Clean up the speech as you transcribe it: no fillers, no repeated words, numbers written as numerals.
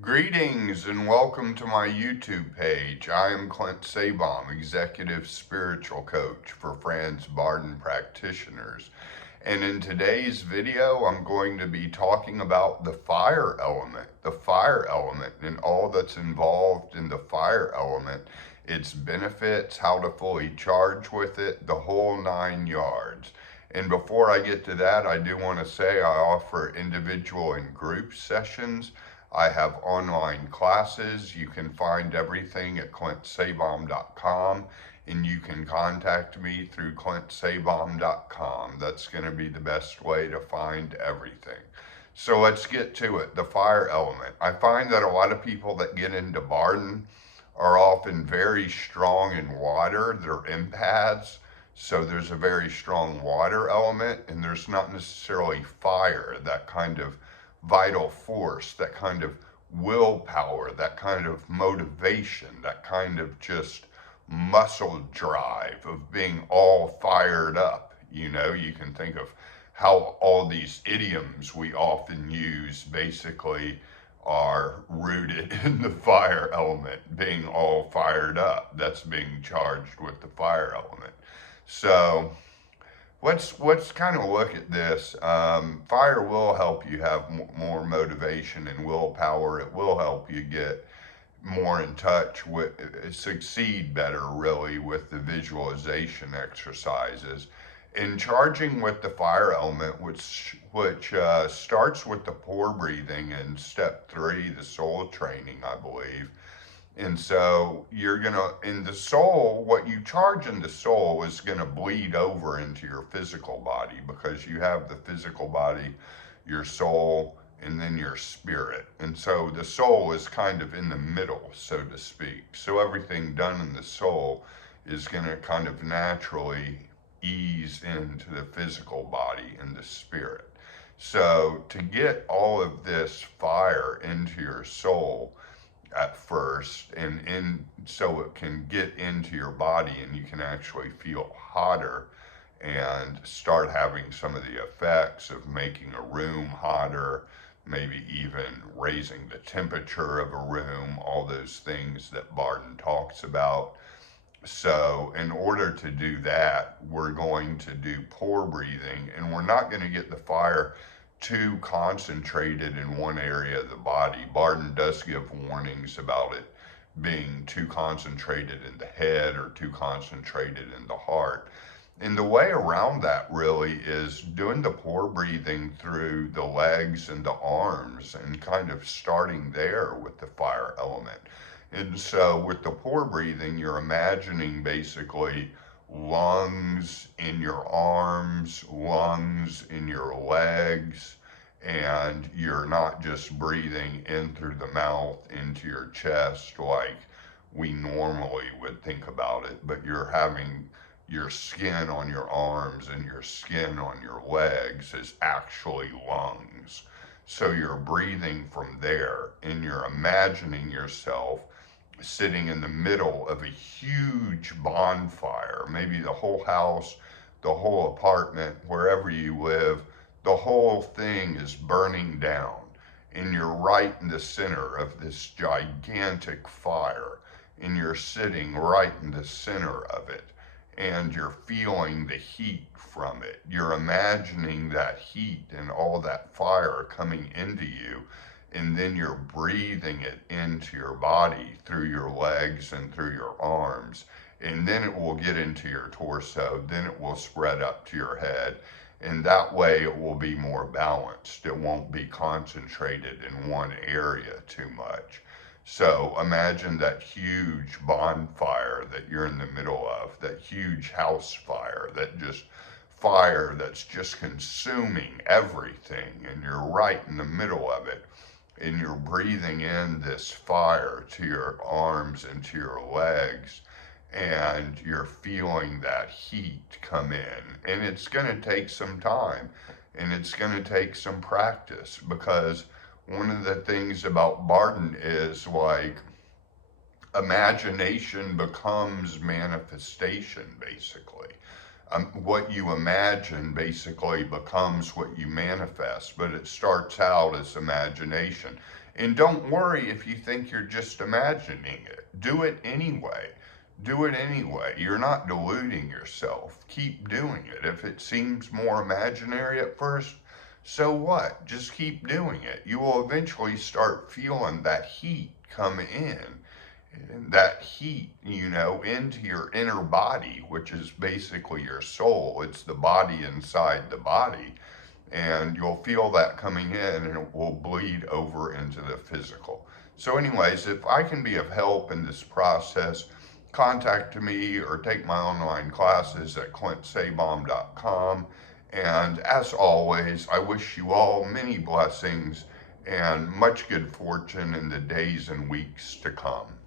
Greetings and welcome to my YouTube page. I am Clint Sabom, Executive Spiritual Coach for Franz Barden practitioners. And in today's video, I'm going to be talking about the fire element and all that's involved in the fire element, its benefits, how to fully charge with it, the whole 9 yards. And before I get to that, I do want to say I offer individual and group sessions. I have online classes. You can find everything at clintsabom.com, and you can contact me through clintsabom.com. That's going to be the best way to find everything. So let's get to it. The fire element. I find that a lot of people that get into Barden are often very strong in water. They're empaths. So there's a very strong water element, and there's not necessarily fire, that kind of vital force, that kind of willpower, that kind of motivation, that kind of just muscle drive of being all fired up. You can think of how all these idioms we often use basically are rooted in the fire element, being all fired up. That's being charged with the fire element. So let's kind of look at this. Fire will help you have more motivation and willpower. It will help you get more in touch with, succeed better really with the visualization exercises. In charging with the fire element, which starts with the Poe Breathing in step 3, the soul training, I believe. And so you're going to, in the soul, what you charge in the soul is going to bleed over into your physical body, because you have the physical body, your soul, and then your spirit. And so the soul is kind of in the middle, so to speak. So everything done in the soul is going to kind of naturally ease into the physical body and the spirit. So to get all of this fire into your soul, at first, and so it can get into your body and you can actually feel hotter and start having some of the effects of making a room hotter, maybe even raising the temperature of a room, all those things that Barden talks about. So in order to do that, we're going to do Poe Breathing, and we're not going to get the fire too concentrated in one area of the body. Barden does give warnings about it being too concentrated in the head or too concentrated in the heart. And the way around that really is doing the Poe Breathing through the legs and the arms and kind of starting there with the fire element. And so with the Poe Breathing, you're imagining basically lungs in your arms, lungs in your legs, and you're not just breathing in through the mouth into your chest like we normally would think about it, but you're having your skin on your arms and your skin on your legs is actually lungs. So you're breathing from there, and you're imagining yourself sitting in the middle of a huge bonfire, maybe the whole house, the whole apartment, wherever you live, the whole thing is burning down. And you're right in the center of this gigantic fire, and you're sitting right in the center of it, and you're feeling the heat from it. You're imagining that heat and all that fire coming into you, and then you're breathing it into your body through your legs and through your arms, and then it will get into your torso, then it will spread up to your head, and that way it will be more balanced. It won't be concentrated in one area too much. So imagine that huge bonfire that you're in the middle of, that huge house fire, that just fire that's just consuming everything, and you're right in the middle of it, and you're breathing in this fire to your arms and to your legs, and you're feeling that heat come in. And it's going to take some time, and it's going to take some practice, because one of the things about Barden is like imagination becomes manifestation, basically. What you imagine basically becomes what you manifest, but it starts out as imagination. And don't worry if you think you're just imagining it. Do it anyway. Do it anyway. You're not deluding yourself. Keep doing it. If it seems more imaginary at first, so what? Just keep doing it. You will eventually start feeling that heat come in. That heat, into your inner body, which is basically your soul. It's the body inside the body. And you'll feel that coming in and it will bleed over into the physical. So anyways, if I can be of help in this process, contact me or take my online classes at clintsabom.com. And as always, I wish you all many blessings and much good fortune in the days and weeks to come.